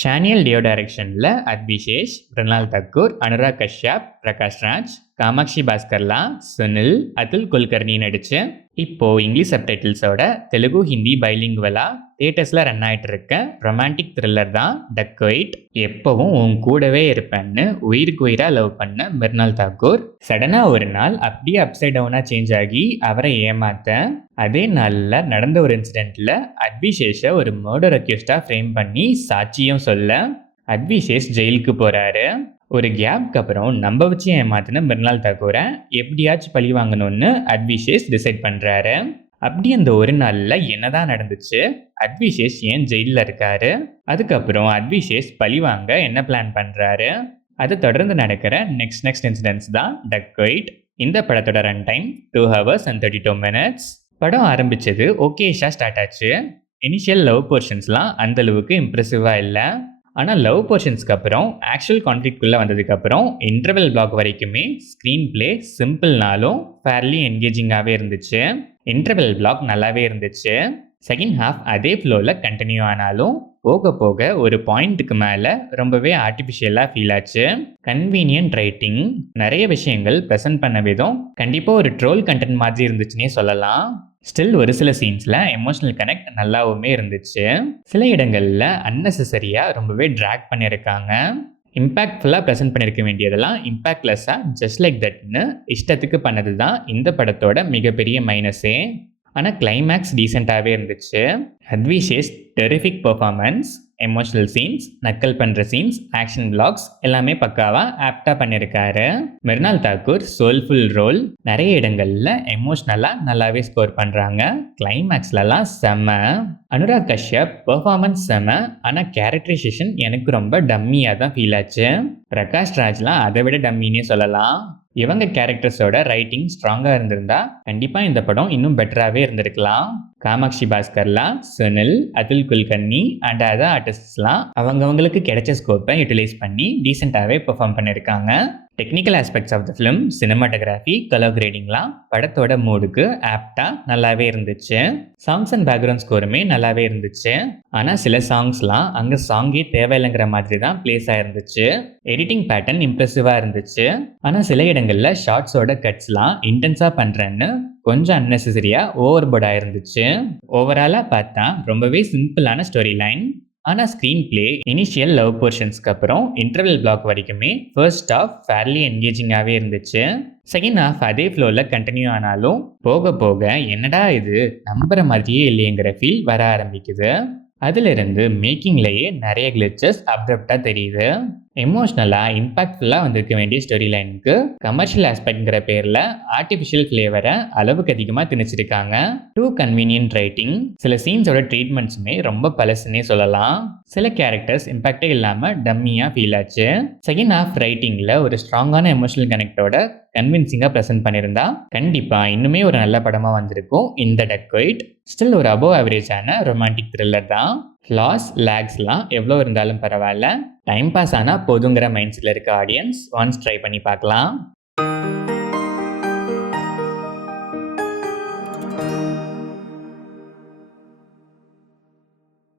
ஷானியல் deo டைரக்ஷன்ல அத்விசேஷ், மிருனால் தக்கூர், அனுராக் கஷ்யப், பிரகாஷ் ராஜ், காமாக்ஷி பாஸ்கர்லா, சுனில், அதுல் குல்கர்னி நடிச்சு இப்போ இங்கிலீஷ் சப்டைட்டில்ஸோட தெலுங்கு ஹிந்தி பைலிங்குவலா தியேட்டர்ஸ்ல ரன் ஆயிட்டு இருக்க ரொமான்டிக் த்ரில்லர் தான் டக்கோயிட். எப்பவும் உன் கூடவே இருப்பேன்னு உயிருக்கு உயிரா லவ் பண்ண மிருனால் தாக்கூர் சடனா ஒரு நாள் அப்படியே அப்சைட் டவுனா சேஞ்ச் ஆகி அவரை ஏமாத்த அதே நாள்ல நடந்த ஒரு இன்சிடென்ட்ல அத்விசேஷ ஒரு மர்டர் அக்யூஸ்டா ஃப்ரேம் பண்ணி சாட்சியம் சொல்ல அத்விசேஷ் ஜெயிலுக்கு போறாரு. ஒரு கேப்க்கு அப்புறம் நம்ப வச்சு ஏமாத்தின மிருனால் தாக்கூரை எப்படியாச்சும் பழி வாங்கணும்னு அத்விசேஷ் டிசைட் பண்றாரு. அப்படி அந்த ஒரு நாள்ல என்னதான் நடந்துச்சு, அத்விசேஷ் ஏன் ஜெயிலில் இருக்காரு, அதுக்கப்புறம் அத்விசேஷ் பழி வாங்க என்ன பிளான் பண்றாரு, அதை தொடர்ந்து நடக்கிற நெக்ஸ்ட் இன்சிடென்ட்ஸ் தான் டக்கோயிட். இந்த படத்தோட run time 2 hours and 32 minutes. படம் ஆரம்பிச்சது ஓகேஷா ஸ்டார்ட் ஆச்சு. இனிஷியல் லவ் போர்ஷன்ஸ்லாம் அந்த அளவுக்கு இம்ப்ரெசிவா இல்லை. ஆனால் லவ் போர்ஷன்ஸ்க்கு அப்புறம் ஆக்சுவல் கான்ஃப்ளிக்ட்குள்ளே வந்ததுக்கப்புறம் இன்டர்வல் பிளாக் வரைக்குமே ஸ்க்ரீன் பிளே சிம்பிள்னாலும் ஃபேர்லி என்கேஜிங்காகவே இருந்துச்சு. இன்டர்வல் பிளாக் நல்லாவே இருந்துச்சு. செகண்ட் ஹாஃப் அதே ஃப்ளோவில் கண்டினியூ ஆனாலும் போக போக ஒரு பாயிண்ட்டுக்கு மேலே ரொம்பவே ஆர்டிஃபிஷியலாக ஃபீல் ஆச்சு. கன்வீனியன்ட் ரைட்டிங், நிறைய விஷயங்கள் ப்ரெசென்ட் பண்ண விதம் கண்டிப்பாக ஒரு ட்ரோல் கண்டென்ட் மாதிரி இருந்துச்சுன்னே சொல்லலாம். ஸ்டில் ஒரு சில சீன்ஸில் எமோஷனல் கனெக்ட் நல்லாவுமே இருந்துச்சு. சில இடங்களில் அன்னெசரியாக ரொம்பவே ட்ராக் பண்ணியிருக்காங்க. இம்பேக்ட்ஃபுல்லாக ப்ரெசென்ட் பண்ணியிருக்க வேண்டியதெல்லாம் இம்பேக்ட்லெஸ்ஸாக ஜஸ்ட் லைக் தட்னு இஷ்டத்துக்கு பண்ணது தான் இந்த படத்தோட மிகப்பெரிய மைனஸே. ஆனால் கிளைமேக்ஸ் டீசெண்டாகவே இருந்துச்சு. அத்விசேஷ் டெரிஃபிக் பெர்ஃபார்மன்ஸ், எமோஷனல் சீன்ஸ், நக்கல் பண்ணுற சீன்ஸ், ஆக்ஷன் பிளாக்ஸ் எல்லாமே பக்காவாக ஆப்டாக பண்ணியிருக்காரு. மிருனால் தாக்கூர் சோல்ஃபுல் ரோல், நிறைய இடங்களில் எமோஷ்னலாக நல்லாவே ஸ்கோர் பண்ணுறாங்க. கிளைமேக்ஸ்லலாம் செம்ம. அனுராக் கஷ்யப் பெர்ஃபார்மன்ஸ் செம்ம, ஆனால் கேரக்டரைசேஷன் எனக்கு ரொம்ப டம்மியாக தான் ஃபீல் ஆச்சு. பிரகாஷ் ராஜ்லாம் அதை விட டம்மின்னே சொல்லலாம். இவங்க கேரக்டர்ஸோட ரைட்டிங் ஸ்ட்ராங்காக இருந்திருந்தா கண்டிப்பாக இந்த படம் இன்னும் பெட்டராகவே இருந்திருக்கலாம். காமாக்ஷி பாஸ்கர்லா, சுனில், அதுல் குல்கர்னி அண்ட் அதர் ஆர்டிஸ்ட்ஸ்லாம் அவங்கவுங்களுக்கு கிடைச்ச ஸ்கோப்பை யூட்டிலைஸ் பண்ணி டீசெண்டாகவே பெர்ஃபார்ம் பண்ணியிருக்காங்க. Technical aspects of the film, cinematography, colour கிரேடிங்லாம் படத்தோட மூடுக்கு ஆப்டாக நல்லாவே இருந்துச்சு. சாங்ஸ் அண்ட் பேக்ரவுண்ட் ஸ்கோருமே நல்லாவே இருந்துச்சு. ஆனால் சில சாங்ஸ்லாம் அங்கே சாங்கே தேவையில்லைங்கிற மாதிரி தான் பிளேஸ் ஆயிருந்துச்சு. எடிட்டிங் பேட்டர்ன் இம்ப்ரெசிவாக இருந்துச்சு. ஆனால் சில இடங்களில் ஷார்ட்ஸோட கட்ஸ்லாம் இன்டென்ஸாக பண்ணுறேன்னு கொஞ்சம் அன்னெசரியாக ஓவர்போர்டாக இருந்துச்சு. ஓவராலாக பார்த்தா ரொம்பவே சிம்பிளான ஸ்டோரி லைன். ஆனால் ஸ்க்ரீன் பிளே இனிஷியல் லவ் போர்ஷன்ஸ்க்கு அப்புறம் இன்டர்வல் பிளாக் வரைக்குமே ஃபர்ஸ்ட் ஹாஃப் ஃபேர்லி என்கேஜிங்காகவே இருந்துச்சு. செகண்ட் ஹாஃப் அதே ஃப்ளோவில் கண்டினியூ ஆனாலும் போக போக என்னடா இது நம்புற மாதிரியே இல்லையங்கிற ஃபீல் வர ஆரம்பிக்குது. அதிலிருந்து மேக்கிங்லேயே நிறைய கிளிச்சஸ் அப்ரப்டாக தெரியுது. எமோஷ்னலாக இம்பாக்ட்ஃபுல்லாக வந்திருக்க வேண்டிய ஸ்டோரி லைனுக்கு கமர்ஷியல் ஆஸ்பெக்ட்ங்கிற பேரில் ஆர்டிஃபிஷியல் ஃப்ளேவரை அளவுக்கு அதிகமாக திணிச்சிருக்காங்க. டூ கன்வீனியன்ட் ரைட்டிங், சில சீன்ஸோட ட்ரீட்மெண்ட்ஸுமே ரொம்ப பழசுன்னே சொல்லலாம். சில கேரக்டர்ஸ் இம்பாக்டே இல்லாமல் டம்மியாக ஃபீல் ஆச்சு. செகண்ட் ஹாஃப் ரைட்டிங்கில் ஒரு ஸ்ட்ராங்கான எமோஷனல் கனெக்டோட கன்வின்சிங்காக ப்ரெசென்ட் பண்ணியிருந்தா கண்டிப்பாக இன்னுமே ஒரு நல்ல படமாக வந்திருக்கும் இந்த டக்கோயிட். ஸ்டில் ஒரு அபோவ் ஆவரேஜான ரொமான்டிக் த்ரில்லர் தான். ஃப்ளாஸ், லேக்ஸ்லாம் எவ்வளோ இருந்தாலும் பரவாயில்ல, டைம் பாஸ் ஆனால் போதுங்கிற மைண்ட் செட்டில் இருக்க ஆடியன்ஸ் ஒன்ஸ் ட்ரை பண்ணி பார்க்கலாம்.